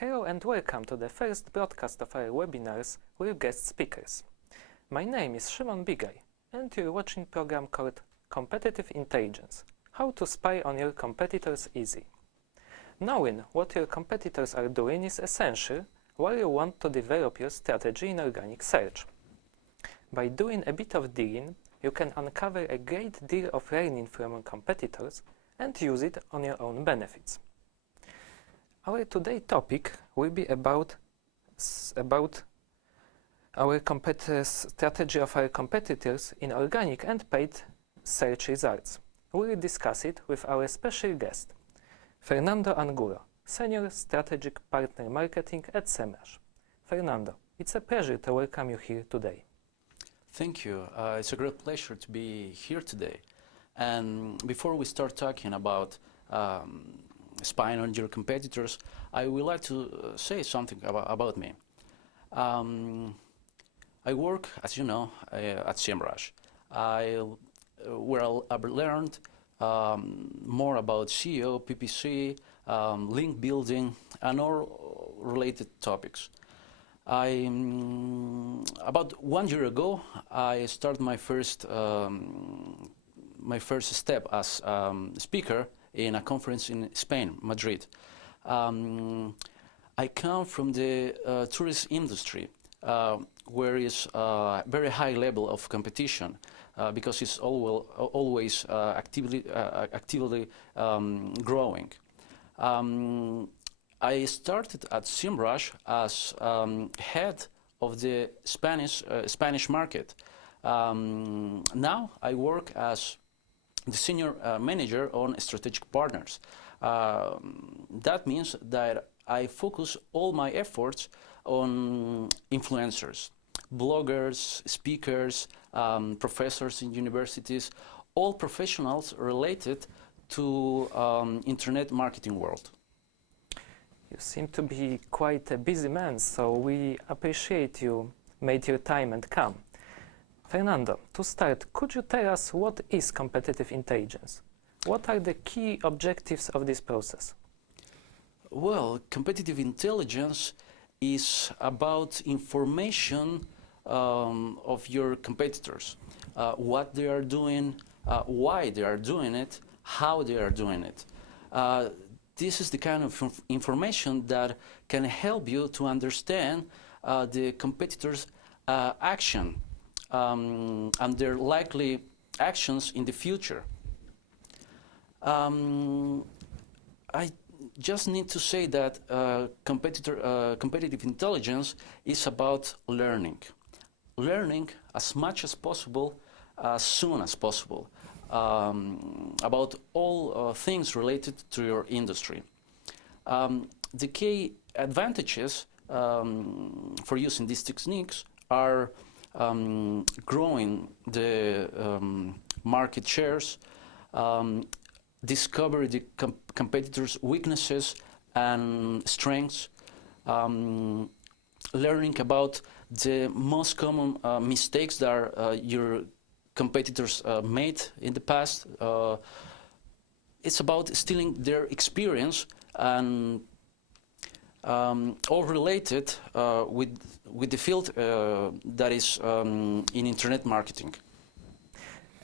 Hello and welcome to the first broadcast of our webinars with guest speakers. My name is Szymon Bigaj and you're watching program called Competitive Intelligence – How to Spy on Your Competitors Easy. Knowing what your competitors are doing is essential while you want to develop your strategy in organic search. By doing a bit of digging, you can uncover a great deal of learning from your competitors and use it on your own benefits. Our today's topic will be about our strategy of our competitors in organic and paid search results. We will discuss it with our special guest, Fernando Angulo, Senior Strategic Partner Marketing at SEMrush. Fernando, it's a pleasure to welcome you here today. Thank you. It's a great pleasure to be here today. And before we start talking about spying on your competitors, I would like to say something about me. I work, as you know, at SEMrush, where I've learned more about SEO, PPC, link building, and all related topics. About 1 year ago, I started my first step as speaker in a conference in Spain, Madrid. I come from the tourist industry, where is a very high level of competition because it's always actively growing. I started at SEMrush as head of the Spanish market. Now I work as the senior manager on strategic partners. That means that I focus all my efforts on influencers, bloggers, speakers, professors in universities, all professionals related to internet marketing world. You seem to be quite a busy man, so we appreciate you made your time and come. Fernando, to start, could you tell us what is competitive intelligence? What are the key objectives of this process? Well, competitive intelligence is about information of your competitors, what they are doing, why they are doing it, how they are doing it. This is the kind of information that can help you to understand the competitors' action and their likely actions in the future. I just need to say that competitive intelligence is about learning as much as possible, as soon as possible, about all things related to your industry. The key advantages for using these techniques are growing the market shares, discover the competitors' weaknesses and strengths, learning about the most common mistakes that your competitors made in the past. It's about stealing their experience and all related with the field that is in internet marketing.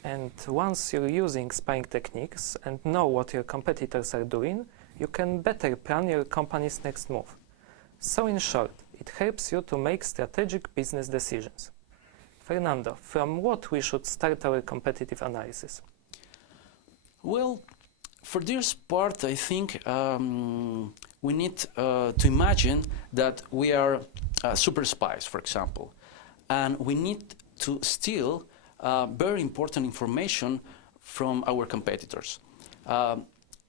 And once you're using spying techniques and know what your competitors are doing, you can better plan your company's next move. So in short, it helps you to make strategic business decisions. Fernando, from what we should start our competitive analysis? Well, for this part, I think we need to imagine that we are super spies, for example, and we need to steal very important information from our competitors.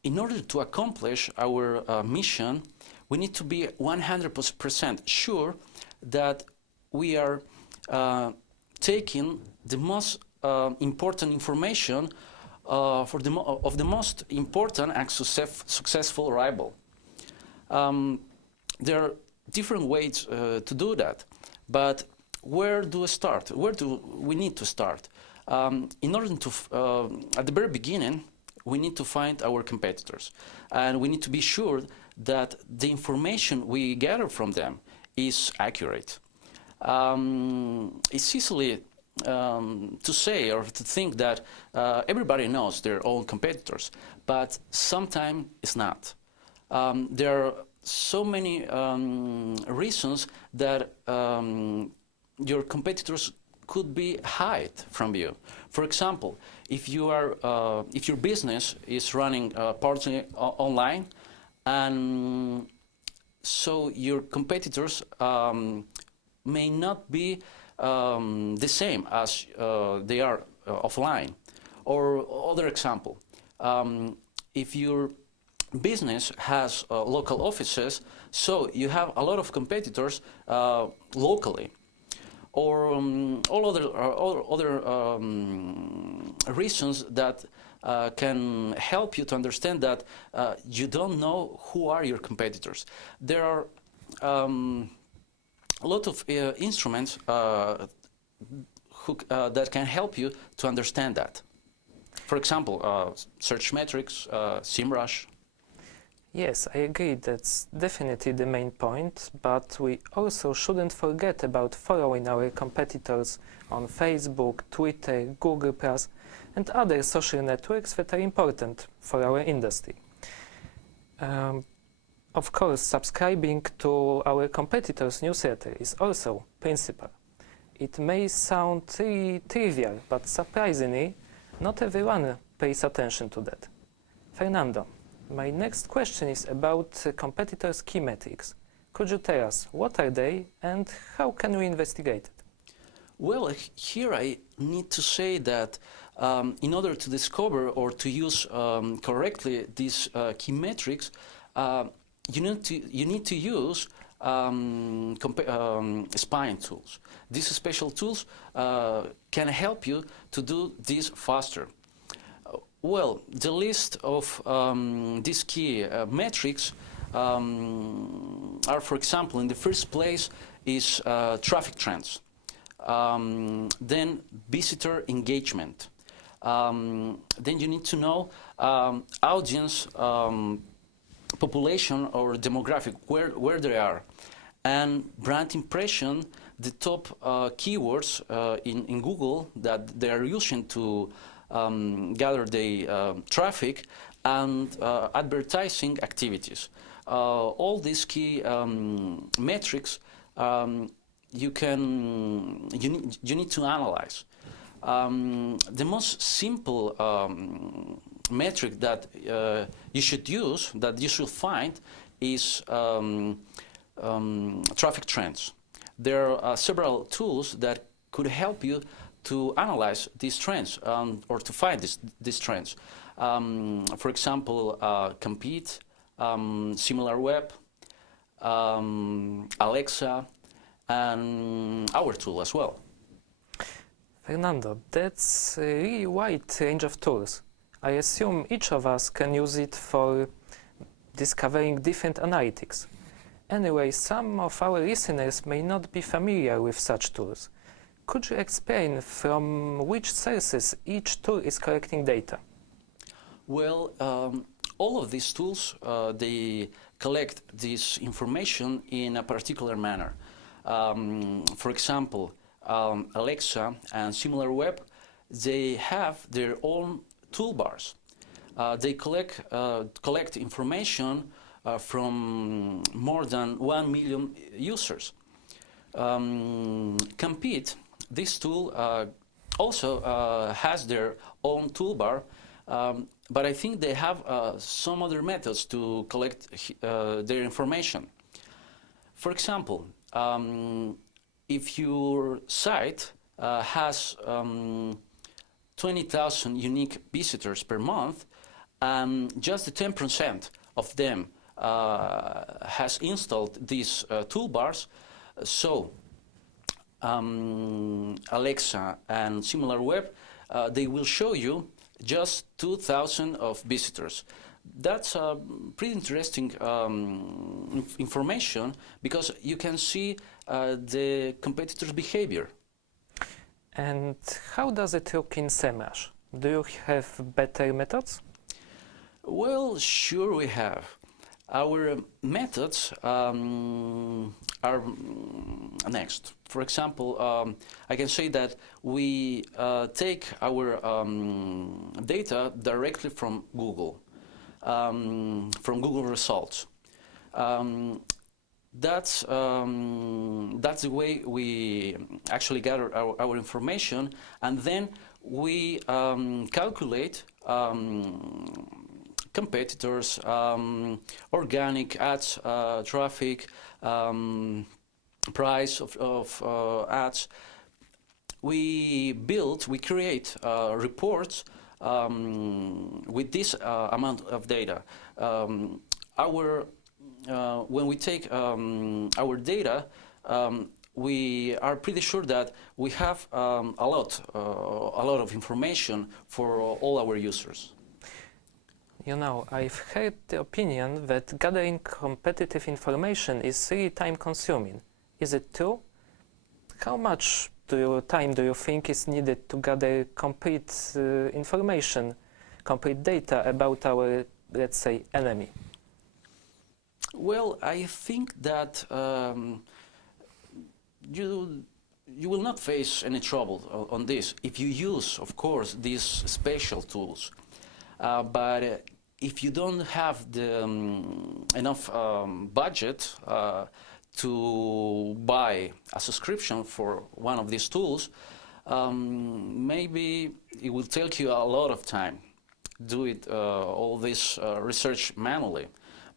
In order to accomplish our mission, we need to be 100% sure that we are taking the most important information of the most important and successful rival. There are different ways to do that, but where do we start? Where do we need to start? In order to, at the very beginning, we need to find our competitors. And we need to be sure that the information we gather from them is accurate. It's easily to say or to think that everybody knows their own competitors, but sometimes it's not. There are so many reasons that your competitors could be hide from you. For example, if your business is running partly online, and so your competitors may not be the same as they are offline. Or other example, if your business has local offices, so you have a lot of competitors locally. Or all other reasons that can help you to understand that you don't know who are your competitors. There are a lot of instruments that can help you to understand that. For example, search metrics, SEMrush. Yes, I agree, that's definitely the main point, but we also shouldn't forget about following our competitors on Facebook, Twitter, Google+, and other social networks that are important for our industry. Of course, subscribing to our competitors' newsletter is also principal. It may sound trivial, but surprisingly, not everyone pays attention to that. Fernando, my next question is about competitors' key metrics. Could you tell us what are they and how can we investigate it? Well, here I need to say that in order to discover or to use correctly these key metrics, you need to use spying tools. These special tools can help you to do this faster. Well, the list of these key metrics are, for example, in the first place is traffic trends, then visitor engagement, then you need to know audience population or demographic, where they are, and brand impression, the top keywords in Google that they are using to gather the traffic, and advertising activities. All these key metrics you need to analyze. The most simple metric that you should use, that you should find, is traffic trends. There are several tools that could help you to analyze these trends or to find these trends. For example, Compete, SimilarWeb, Alexa, and our tool as well. Fernando, that's a really wide range of tools. I assume each of us can use it for discovering different analytics. Anyway, some of our listeners may not be familiar with such tools. Could you explain from which sources each tool is collecting data? Well, all of these tools, they collect this information in a particular manner. For example, Alexa and SimilarWeb, they have their own toolbars. They collect information from more than 1 million users. Compete, this tool also has their own toolbar, but I think they have some other methods to collect their information. For example, if your site has 20,000 unique visitors per month, and just the 10% of them has installed these toolbars, so Alexa and SimilarWeb, they will show you just 2,000 of visitors. That's pretty interesting information, because you can see the competitors' behavior. And how does it look in SEMrush? Do you have better methods? Well, sure we have. Our methods are next. For example, I can say that we take our data directly from Google results. That's the way we actually gather our information, and then we calculate competitors, organic ads, traffic, price of ads. We create reports with this amount of data. When we take our data, we are pretty sure that we have a lot of information for all our users. You know, I've heard the opinion that gathering competitive information is really time-consuming. Is it true? How much time do you think is needed to gather complete information, complete data about our, let's say, enemy? Well, I think that you will not face any trouble on this if you use, of course, these special tools. But if you don't have the enough budget to buy a subscription for one of these tools, maybe it will take you a lot of time. Do it all this research manually.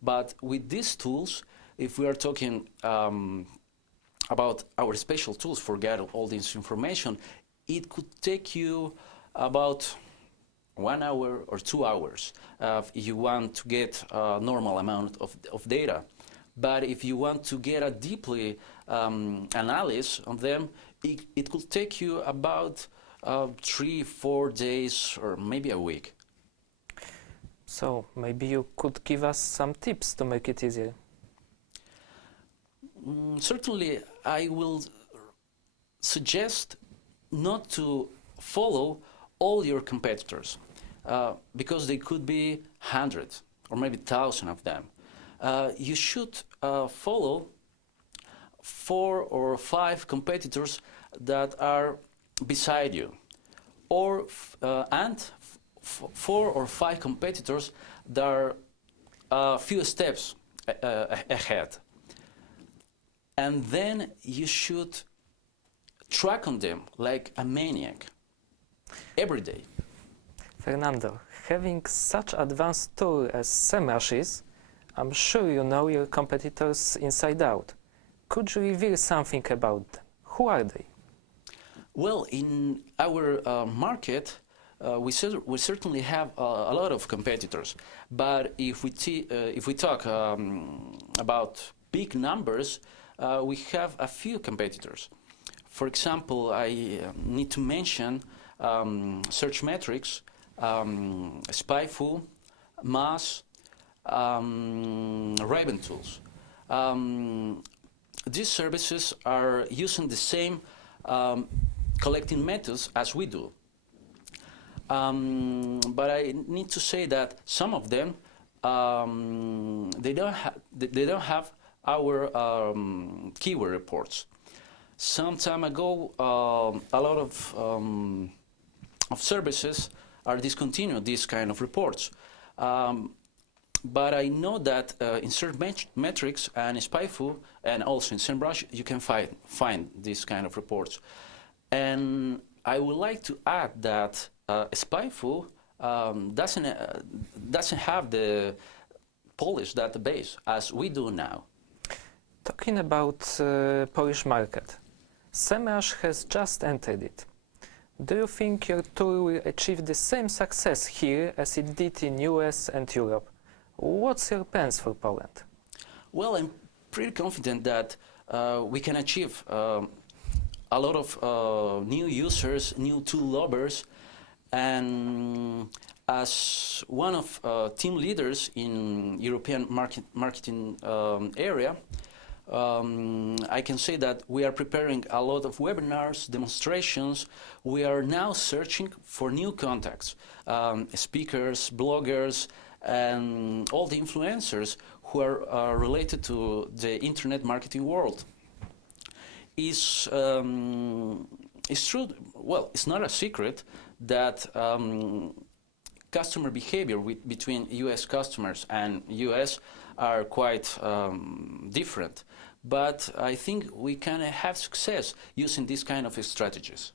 But with these tools, if we are talking about our special tools for gathering all this information, it could take you about 1 hour or 2 hours if you want to get a normal amount of data. But if you want to get a deeply analysis on them, it could take you about 3-4 days or maybe a week. So maybe you could give us some tips to make it easier. Certainly, I will suggest not to follow all your competitors because they could be hundreds or maybe thousands of them. You should follow 4 or 5 competitors that are beside you, or 4 or 5 competitors that are a few steps ahead. And then you should track on them like a maniac every day. Fernando, having such advanced tool as SEMrush is, I'm sure you know your competitors inside out. Could you reveal something about them? Who are they? Well, in our market, we certainly have a lot of competitors. But if we talk about big numbers, we have a few competitors. For example, I need to mention Search Metrics, SpyFu, Moz, Raven Tools. These services are using the same collecting methods as we do. But I need to say that some of them they don't have our keyword reports. Some time ago, a lot of services are discontinued these kind of reports. But I know that in Search Metrics and SpyFu, and also in SEMrush, you can find these kind of reports. And I would like to add that SpyFu doesn't have the Polish database as we do now. Talking about Polish market, SEMrush has just entered it. Do you think your tool will achieve the same success here as it did in US and Europe? What's your plans for Poland? Well, I'm pretty confident that we can achieve a lot of new users, new tool lovers, and as one of team leaders in European marketing area, I can say that we are preparing a lot of webinars, demonstrations. We are now searching for new contacts, speakers, bloggers, and all the influencers who are related to the internet marketing world. It's true, well, it's not a secret that customer behavior between US customers and US are quite different. But I think we can have success using these kind of strategies.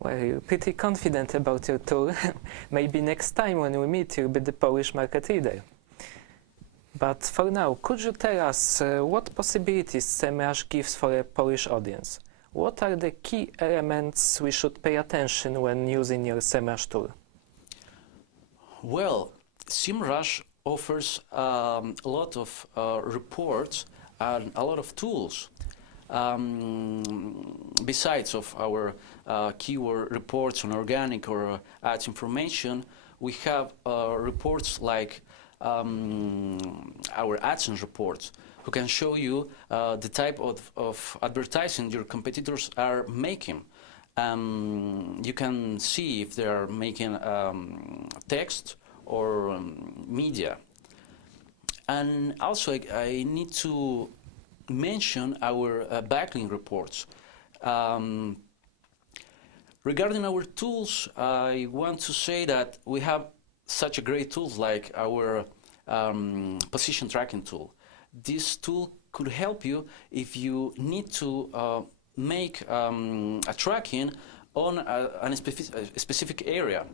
Well, you're pretty confident about your tool. Maybe next time when we meet, you'll be the Polish market leader. But for now, could you tell us what possibilities SEMrush gives for a Polish audience? What are the key elements we should pay attention when using your SEMrush tool? Well, SEMrush offers a lot of reports and a lot of tools. Besides of our keyword reports on organic or ads information, we have reports like our AdSense reports, who can show you the type of advertising your competitors are making. You can see if they are making text or media. And also I need to mention our backlink reports. Regarding our tools, I want to say that we have such a great tools like our position tracking tool. This tool could help you if you need to make a tracking on a specific area.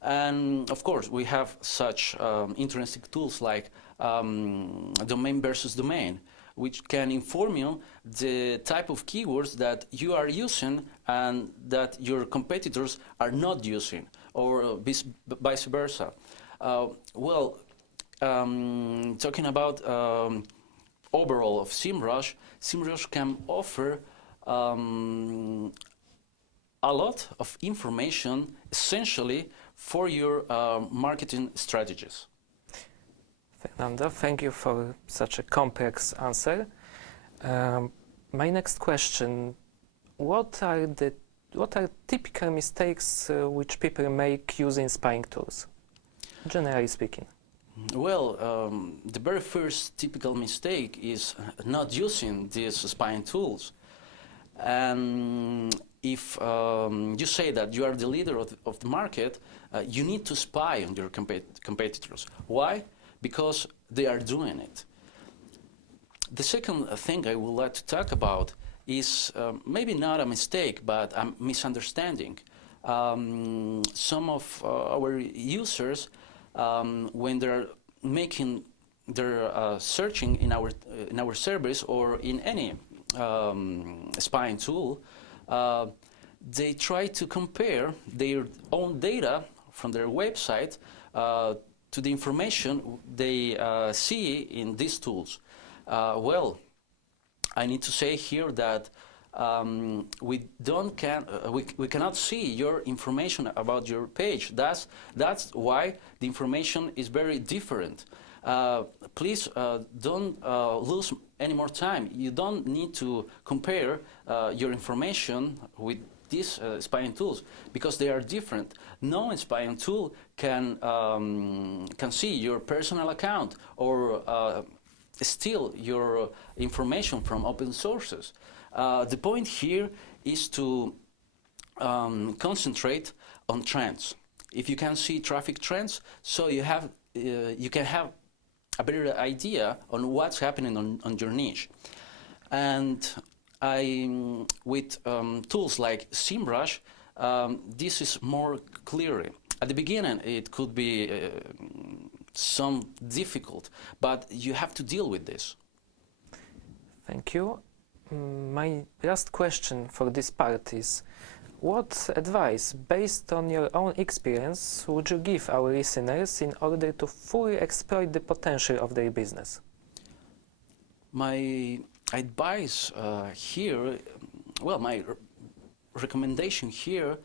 And of course, we have such interesting tools like domain versus domain, which can inform you the type of keywords that you are using and that your competitors are not using, or vice versa. Talking about overall of SEMrush, SEMrush can offer a lot of information essentially for your marketing strategies. Fernando, thank you for such a complex answer. My next question, what are typical mistakes which people make using spying tools, generally speaking? Well, the very first typical mistake is not using these spying tools. And if you say that you are the leader of the market, you need to spy on your competitors. Why? Because they are doing it. The second thing I would like to talk about is maybe not a mistake, but a misunderstanding. Some of our users, when they're making their searching in our service or in any spying tool, they try to compare their own data from their website to the information they see in these tools. Well, I need to say here that we cannot see your information about your page. That's why the information is very different. Please don't lose any more time. You don't need to compare your information with these spying tools because they are different. No spying tool can see your personal account or steal your information from open sources. The point here is to concentrate on trends. If you can see traffic trends, so you can have a better idea on what's happening on your niche. And with tools like SEMrush, this is more clear. At the beginning, it could be some difficult, but you have to deal with this. Thank you. My last question for this part is, what advice, based on your own experience, would you give our listeners in order to fully exploit the potential of their business? My advice here, well, my recommendation here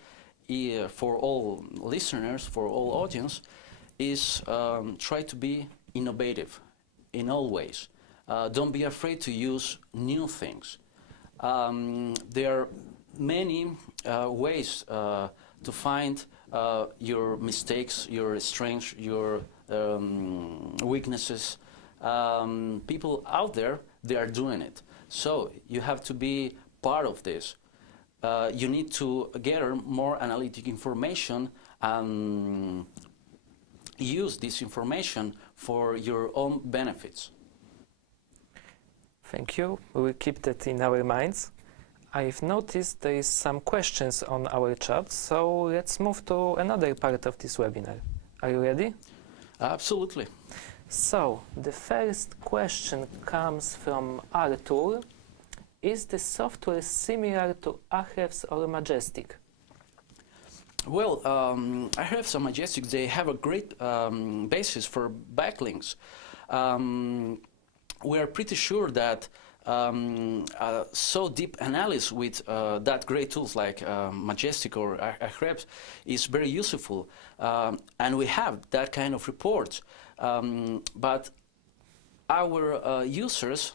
for all listeners, for all audience, is try to be innovative in all ways. Don't be afraid to use new things. There are many ways to find your mistakes, your strengths, your weaknesses. People out there, they are doing it. So you have to be part of this. You need to gather more analytic information and use this information for your own benefits. Thank you. We will keep that in our minds. I've noticed there is some questions on our chat, so let's move to another part of this webinar. Are you ready? Absolutely. So, the first question comes from Arthur. Is the software similar to Ahrefs or Majestic? Well, Ahrefs and Majestic, they have a great basis for backlinks. We are pretty sure that so deep analysis with that great tools like Majestic or Ahrefs is very useful, and we have that kind of reports. But our users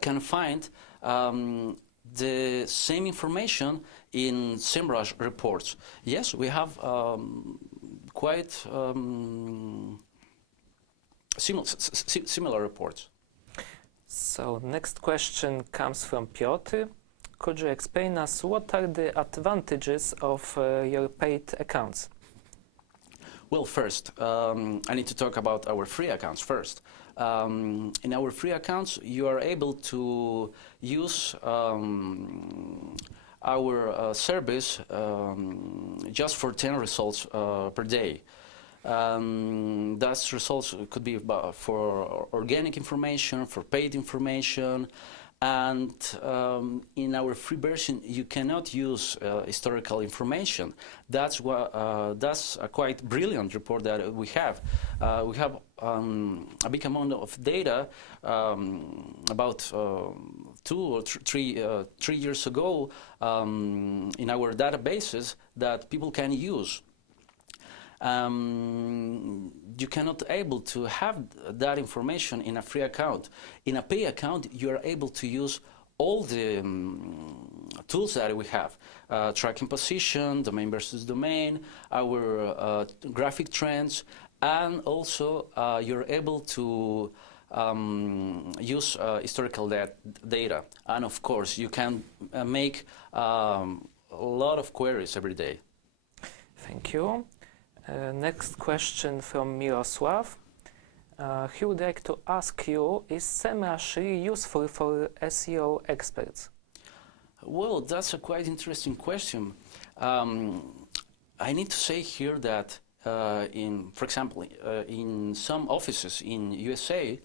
can find the same information in SEMrush reports. Yes, we have quite similar reports. So, next question comes from Piotr. Could you explain us what are the advantages of your paid accounts? Well, first, I need to talk about our free accounts first. In our free accounts, you are able to use our service just for 10 results per day. Those results could be for organic information, for paid information, and in our free version you cannot use historical information. That's a quite brilliant report that we have. We have a big amount of data about 2 or 3 years ago in our databases that people can use. You cannot able to have that information in a free account. In a pay account, you are able to use all the tools that we have, tracking position, domain versus domain, our graphic trends, and also you're able to use historical data. And of course, you can make a lot of queries every day. Thank you. Next question from Mirosław. He would like to ask you, is SEMrush really useful for SEO experts? Well, that's a quite interesting question. I need to say here that, for example, in some offices in USA,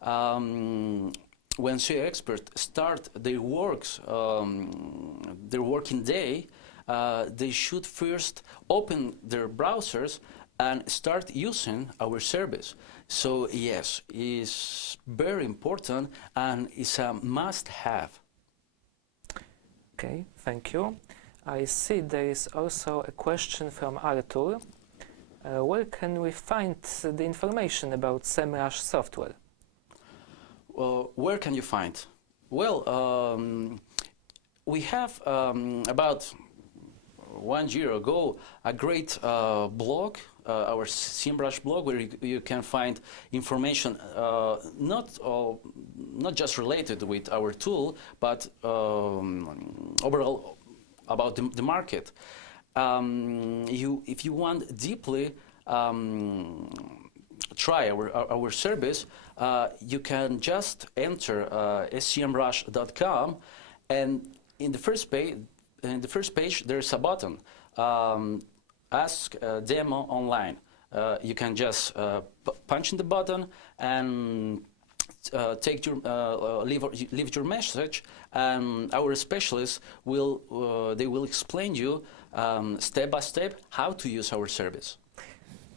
when SEO experts start their working day, they should first open their browsers and start using our service. So yes, it's very important and it's a must-have. Okay, thank you. I see there is also a question from Arthur. Where can we find the information about SEMrush software? Where can you find? Well, we have about 1 year ago a great blog, our SEMrush blog, where you can find information not just related with our tool, but overall about the market. If you want deeply try our service, you can just enter SEMrush.com, and in the first page, there's a button, Ask Demo Online. You can just punch in the button and leave your message, and our specialists will explain you step by step how to use our service.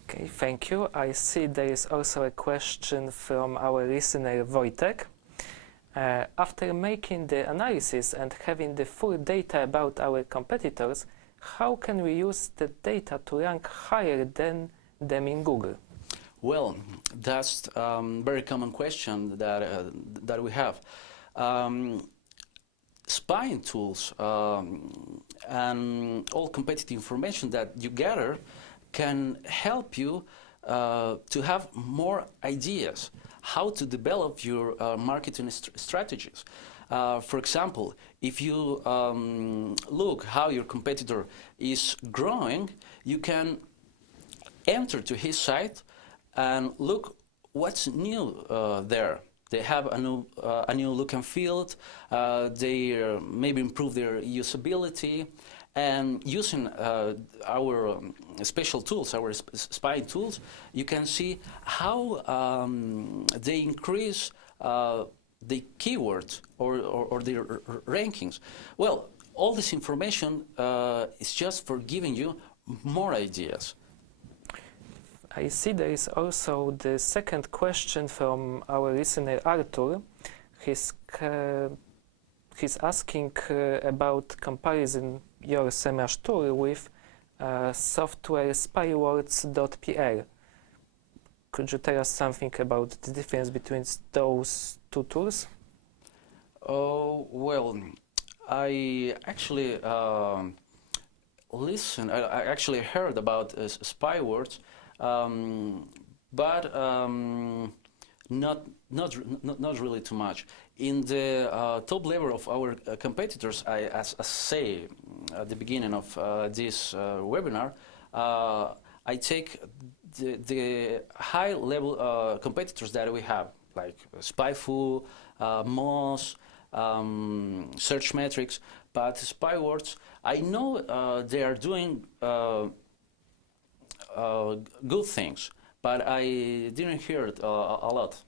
Okay, thank you. I see there is also a question from our listener Wojtek. After making the analysis and having the full data about our competitors, how can we use the data to rank higher than them in Google? Well, that's a very common question that we have. Spying tools and all competitive information that you gather can help you to have more ideas how to develop your marketing strategies. For example, if you look how your competitor is growing, you can enter to his site and look what's new there. They have a new look and feel. They maybe improve their usability, and using our special tools, our spying tools, you can see how they increase the keywords or their rankings. Well, all this information is just for giving you more ideas. I see there is also the second question from our listener Artur. He's asking about comparison your SEMrush tool with software spywords.pl. Could you tell us something about the difference between those two tools? Oh, well, I actually I actually heard about spywords. But not really too much. In the top level of our competitors, as I say at the beginning of this webinar, I take the high level competitors that we have, like Spyfoo, Moz, Search Metrics. But Spywords, I know they are doing good things, but I didn't hear a lot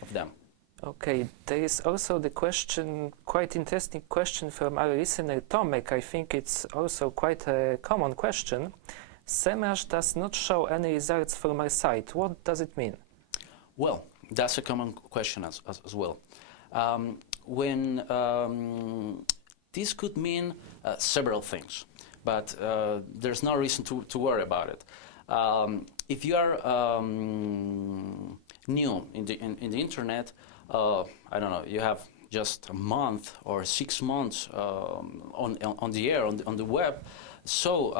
of them. Okay, there is also the question, quite interesting question from our listener Tomek. I think it's also quite a common question. SEMrush does not show any results from our site. What does it mean? Well, that's a common question as well. This could mean several things, but there's no reason to worry about it. If you are new in the internet, I don't know, you have just a month or 6 months on the air, on the web, so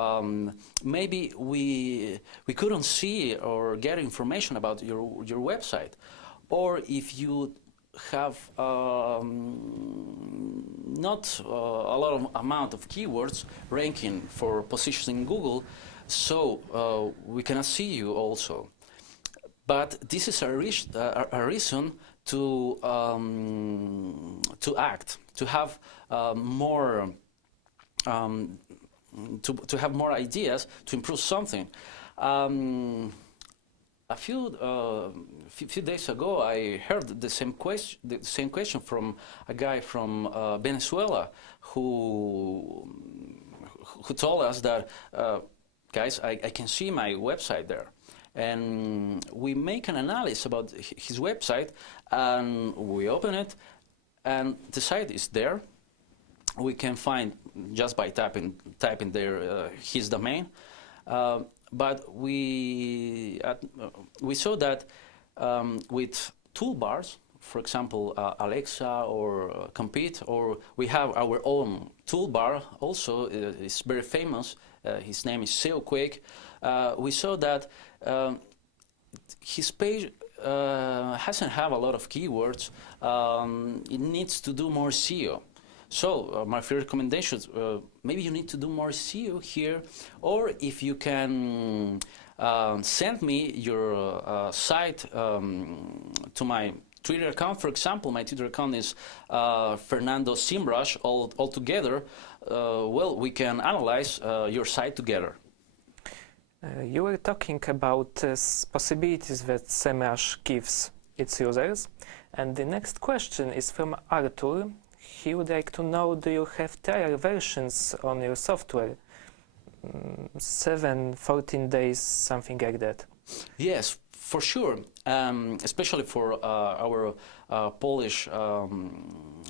maybe we couldn't see or get information about your website. Or if you have not a lot of amount of keywords ranking for positioning in Google, so we cannot see you also. But this is a reason to act, to have more to have more ideas to improve something. A few days ago, I heard the same question from a guy from Venezuela who told us that, guys, I can see my website there. And we make an analysis about his website, and we open it, and the site is there. We can find just by typing there his domain. But we saw that with toolbars, for example, Alexa or Compete, or we have our own toolbar also, it's very famous, his name is SEO Quick. We saw that his page hasn't have a lot of keywords. It needs to do more SEO. So my first recommendation, maybe you need to do more SEO here, or if you can send me your site to my Twitter account. For example, my Twitter account is Fernando SEMrush, all together. Well, we can analyze your site together. You were talking about possibilities that SEMrush gives its users, and the next question is from Artur. He would like to know, do you have trial versions on your software? 7, 14 days, something like that. Yes, for sure, especially for our Polish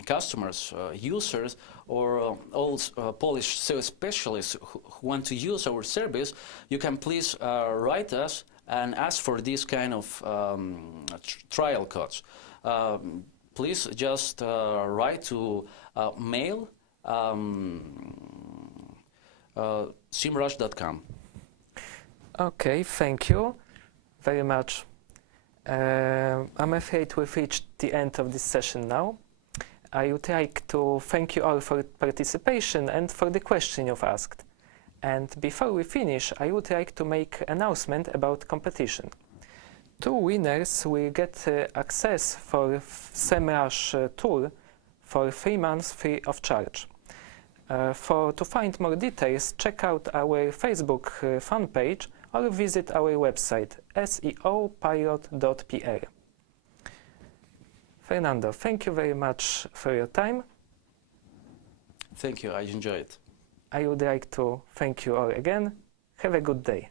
customers, users, or all Polish SEO specialists who want to use our service. You can please write us and ask for this kind of trial codes. Please just write to mail semrush.com. Okay, thank you. very much. I'm afraid we've reached the end of this session now. I would like to thank you all for participation and for the question you've asked. And before we finish, I would like to make an announcement about competition. 2 winners will get access for SEMrush tool for 3 months free of charge. To find more details, check out our Facebook fan page or visit our website seopilot.pl. Fernando, thank you very much for your time. Thank you, I enjoyed it. I would like to thank you all again. Have a good day.